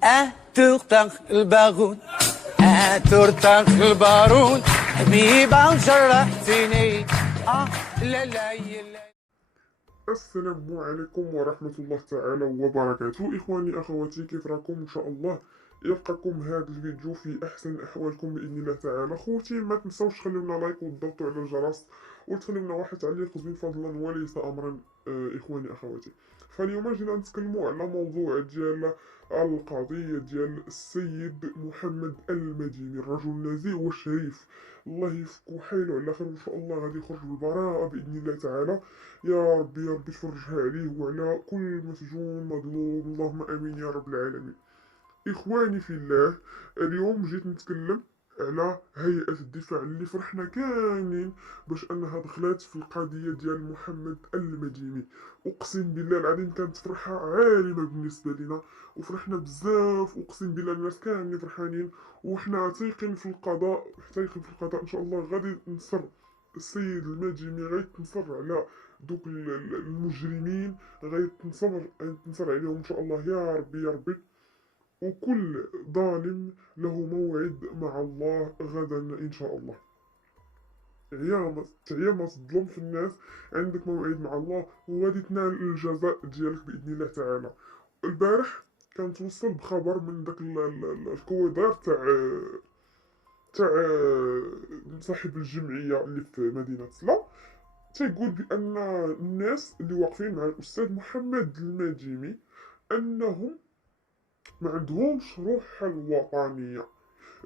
ترتاح البارود ترتاح البارود حبيبة جرحتني لا لا لا. السلام عليكم ورحمة الله تعالى وبركاته. إخواني أخواتي، كيف راكم؟ إن شاء الله يلقاكم هذا الفيديو في أحسن أحوالكم بإذن الله تعالى. خوتي ما تنسوش تخليونا لايك وتضغطوا على الجرس وتخليونا واحد تعليق زوين فضلا وليس أمرا. إخواني أخواتي، فاليوم جينا نتكلموا على موضوع ديال القضية ديال السيد محمد المديني، الرجل النزيه والشريف. الله يفكو حيله على خير، وإن شاء الله غادي يخرج بالبراءة بإذن الله تعالى. يا ربي يا ربي تفرجها عليه وعلى كل مسجون مظلوم، اللهم امين يا رب العالمين. اخواني في الله، اليوم جيت نتكلم على هيئة الدفاع اللي فرحنا كاملين باش انها دخلت في القضية ديال محمد المديني. اقسم بالله العظيم كانت فرحة عارمة بالنسبة لنا، وفرحنا بزاف. اقسم بالله الناس كاملين فرحانين، وحنا تايقين في القضاء، تايقين في القضاء ان شاء الله غادي نصر السيد المديني، غيتنصر على دوك المجرمين، غيتنصر عليهم ان شاء الله يا ربي يا ربي. وكل ظالم له موعد مع الله غدا ان شاء الله. تعيا ما تظلم في الناس، عندك موعد مع الله وغادي تنال الجزاء ديالك باذن الله تعالى. البارح كان توصل بخبر من داك الكويدار تاع صاحب الجمعيه اللي في مدينه صلا، تيقول بان الناس اللي واقفين مع الاستاذ محمد المديني انهم ما عندهمش روح الوطنيه.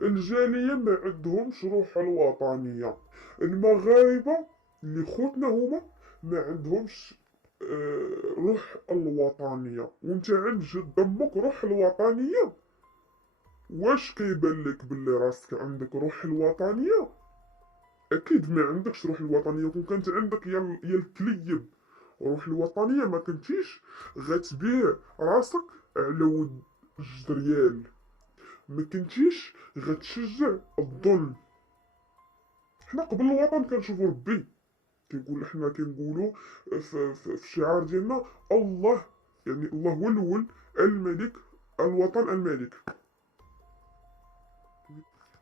الجاليه ما عندهمش روح الوطنيه. المغاربه اللي خوتنا هما ما عندهمش روح الوطنيه. وانت عندك دمك روح الوطنيه، واش كيبان لك باللي راسك عندك روح الوطنيه؟ اكيد ما عندكش روح الوطنيه. كون كانت عندك يا الكليب روح الوطنيه، ما كنتيش غتبيع راسك على ود الجدريال، ما كنتيش غتشجع الظلم. حنا قبل الوطن كنشوفو ربي كيقول، حنا كنقولوا في الشعار ديالنا الله، يعني الله هو الاول، الملك، الوطن الملك.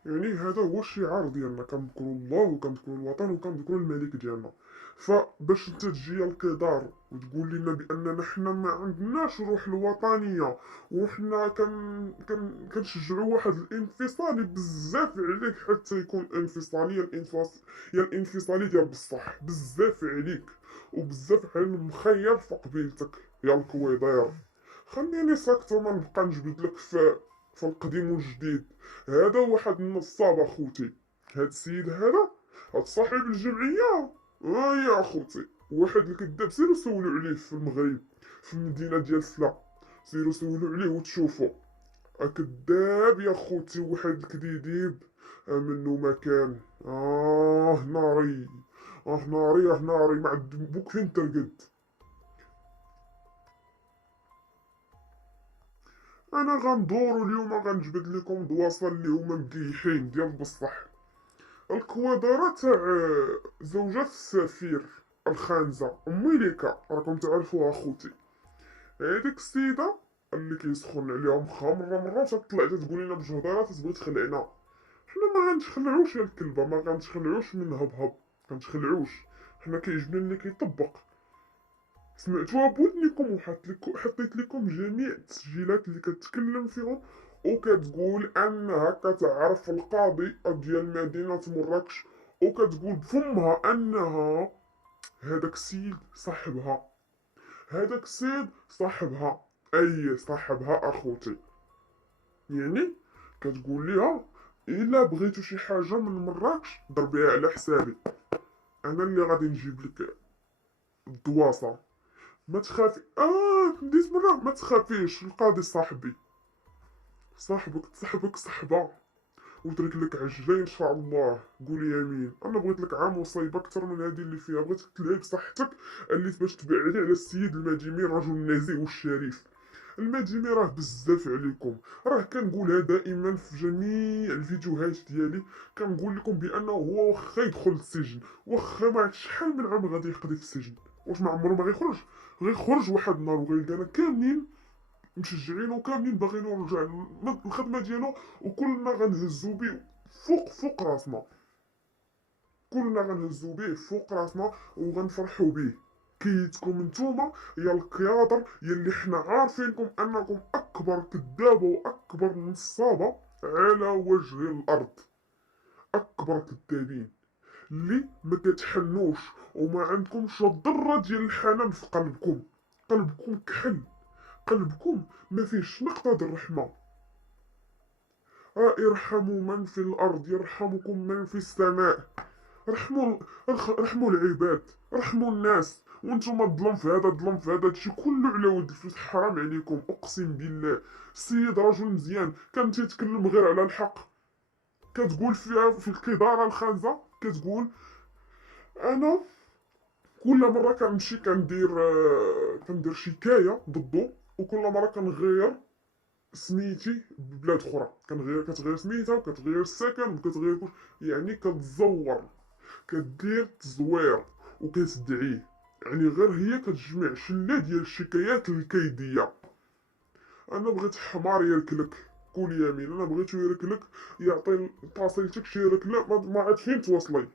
يعني هذا هو الشعار ديالنا، كنذكروا الله وكنذكروا الوطن وكنذكروا الملك ديالنا. فباش انت تجي الكدار وتقول لنا باننا حنا ما عندناش روح الوطنيه، وحنا كنشجعوا واحد الانفصالي بزاف عليك حتى يكون انفصالي، يا الانفصالي ديال بصح بزاف عليك، وبزاف على المخير في قبيلتك يا الكويدير. خليني ساكت وما نبقى نجبد لك في القديم والجديد. هذا واحد النصاب اخوتي، هاد السيد هذا، هاد صاحب الجمعيه، يا اخوتي واحد الكذاب. سيروا سولوا عليه في المغرب في المدينه ديال سلا، سيروا سولوا عليه وتشوفوا. كذاب يا خوتي، واحد الكذيب منو ما كان. ناري، ناري ناري، ما عند بوك فين ترقد. انا غندور اليوم غنجبد لكم دواصل اللي هما مقيحين ديال بصح. الكوادرة تاع زوجة السفير الخانزة أمي ليكا، راكم تعرفوها خوتي. هاديك السيدة اللي كيسخن عليها مخها مرة تطلع تقول لنا بجهدارة تبغي تخلعنا. حنا ما غنتخلعوش يا الكلبة، ما غنتخلعوش من هبهب، غنتخلعوش. حنا كيعجبنا اللي كيطبق. سمعتوها بودنكم حطيت لكم جميع التسجيلات اللي كتكلم فيهم وكتقول انها كتعرف القاضي ديال مدينة مراكش، وكتقول بفمها انها هذاك السيد صاحبها، هذاك السيد صاحبها، اي صاحبها اخوتي. يعني كتقول ليها الا بغيتو شي حاجه من مراكش ضربيها على حسابي، انا اللي غادي نجيب لك الدواسه. ما تخافي، ديت مرة ما تخافيش، القاضي صاحبي، صاحبك صحبة، وترك لك عجلين ان شاء الله. قولي يمين. انا بغيت لك عام وصيبه اكثر من هذه اللي فيها، بغيتك تلعب صحتك اللي باش تبعدي على السيد المديني الرجل النزيه والشريف. المديني راه بزاف عليكم، راه كنقولها دائما في جميع الفيديوهات ديالي، كنقول لكم بانه هو واخا يدخل السجن، واخا ما عرفتش شحال من عام غادي يقضي في السجن، واش ما عمره ما غيخرج؟ غيخرج واحد النهار وغيلقانا كاملين مشجعينه كاملين باغيين يرجع للخدمه ديالو، وكلنا غنهزو بيه فوق راسنا، كلنا غنهزو بيه فوق راسنا وغنفرحو بيه. كيتكم نتوما يا القيادر يلي حنا عارفينكم انكم اكبر كذابه واكبر نصابه على وجه الارض، اكبر كذابين اللي ما كتحنوش وما عندكمش ذره ديال الحنان في قلبكم. قلبكم كحل، قلبكم ما فيهش نقطه د الرحمه. ارحموا من في الارض يرحمكم من في السماء. رحموا رحموا العباد، رحموا الناس. وانتم الظلم في هذا الظلم في هذا الشيء كله على ود الفلوس، حرام عليكم اقسم بالله. السيد رجل مزيان كان تيتكلم غير على الحق. كتقول فيها في الإدارة الخانزة، كتقول انا كل مرة كنمشي كندير شكاية ضده، وكل مرة كنغير سميتي ببلاد اخرى، كتغير سميتها وكتغير السكن وكتغير يعني كتزور، كدير تزوير وكتدعيه. يعني غير هي كتجمع شله ديال الشكايات الكيديه. انا بغيت حمار يركلك، قول يمين. انا بغيتو يركلك، يعطي طاسيلتك شي ركله ما عاد فين توصلي.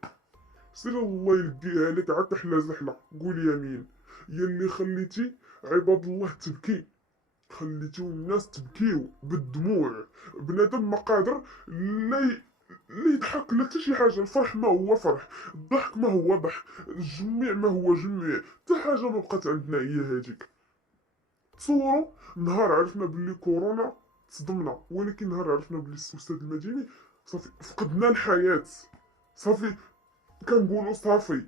سير الله يلقيها لك عاد تحلى زحله، قول يمين. يلي خليتي عباد الله تبكي، خليتيو الناس تبكيو بالدموع. بنادم ما قادر لا يضحك لا حتى شي حاجه. الفرح ما هو فرح، الضحك ما هو ضحك، الجميع ما هو جميع، حتى حاجه ما بقات عندنا هي هذيك. تصوروا نهار عرفنا باللي كورونا تصدمنا، ولكن نهار عرفنا باللي الاستاذ المديني صافي فقدنا الحياه. صافي كنقولوا صافي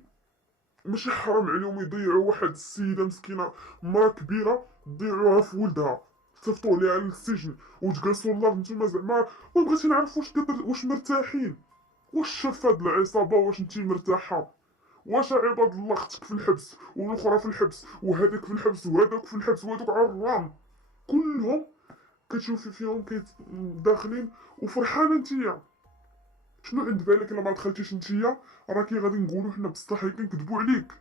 ماشي حرام عليهم يضيعوا واحد السيده مسكينه مرا كبيره، ضيعوها في ولدها، صيفطوا عليها للسجن وتجلسوا الله. نتوما زعما وبغيتي نعرف واش مرتاحين؟ واش شاف هاد العصابه؟ واش نتي مرتاحه؟ واش عباد الله اختك في الحبس والاخرى في الحبس وهذاك في الحبس وهذاك في الحبس وهذوك عرام كلهم كتشوفي فيهم داخلين وفرحانه نتيا؟ شنو عند بالك الا ما دخلتيش نتيا؟ راكي غادي نقولوا حنا بصح كنكذبوا عليك.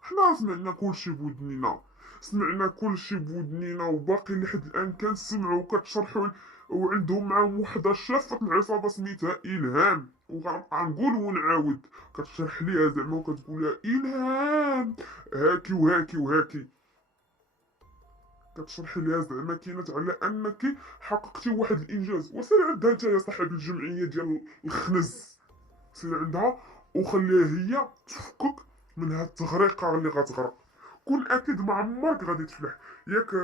حنا سمعنا كلشي بودنينا، سمعنا كلشي بودنينا، وباقي لحد الان كنسمعوا وكتشرحوا. وعندهم معاهم وحده شافت العصابه سميتها الهام، وغنبقى نقول ونعاود. كتشرح ليها زعما وكتقول لها الهام هاكي وهاكي وهاكي. كتشرحي ليها زعما كينات على انك حققتي واحد الانجاز. وسير عندها انت يا صاحب الجمعيه ديال الخنز، سير عندها وخليها هي تفكك من هاد التغريقه اللي غتغرق. كون اكيد ما عمرك غادي تفلح. ياك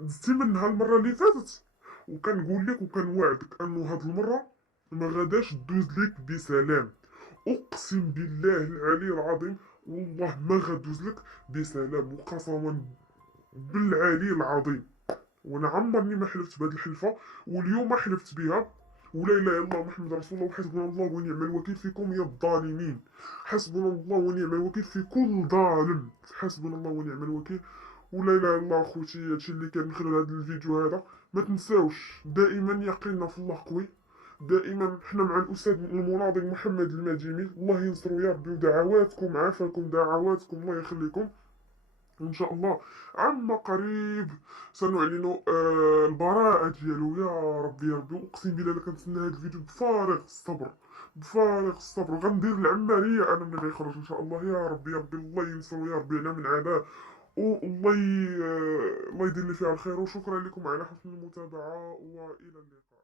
دزتي منها المره اللي فاتت، وكنقول لك وكنوعدك انه هاد المره ما غاداش دوز لك بسلام. اقسم بالله العلي العظيم والله ما غدوز لك بسلام، وقسما بالعلي العظيم. وانا عمرني ما حلفت بهذه الحلفه، واليوم ما حلفت بها. ولا اله الا الله محمد رسول الله، وحسبنا الله ونعم الوكيل فيكم يا الظالمين. حسبنا الله ونعم الوكيل في كل ظالم، حسبنا الله ونعم الوكيل. ولا اله الا الله اخوتي. هادشي اللي كان من خلال هذا الفيديو هذا. ما تنساوش دائما يقيننا في الله قوي، دائما حنا مع الاستاذ المناضل محمد المديني. الله ينصرو يا ربي، ودعواتكم عافاكم، دعواتكم الله يخليكم. وان شاء الله عما قريب سنعلن البراءة ديالو. يا ربي يا ربي، اقسم بالله كنتسنى هذا الفيديو بفارغ الصبر، بفارغ الصبر. غندير العملية انا ملي غيخرج ان شاء الله. يا ربي يا ربي، الله ينصرو يا ربي على من عاداه، والله الله يدير لي فيها الخير. وشكرا لكم على حسن المتابعة، والى اللقاء.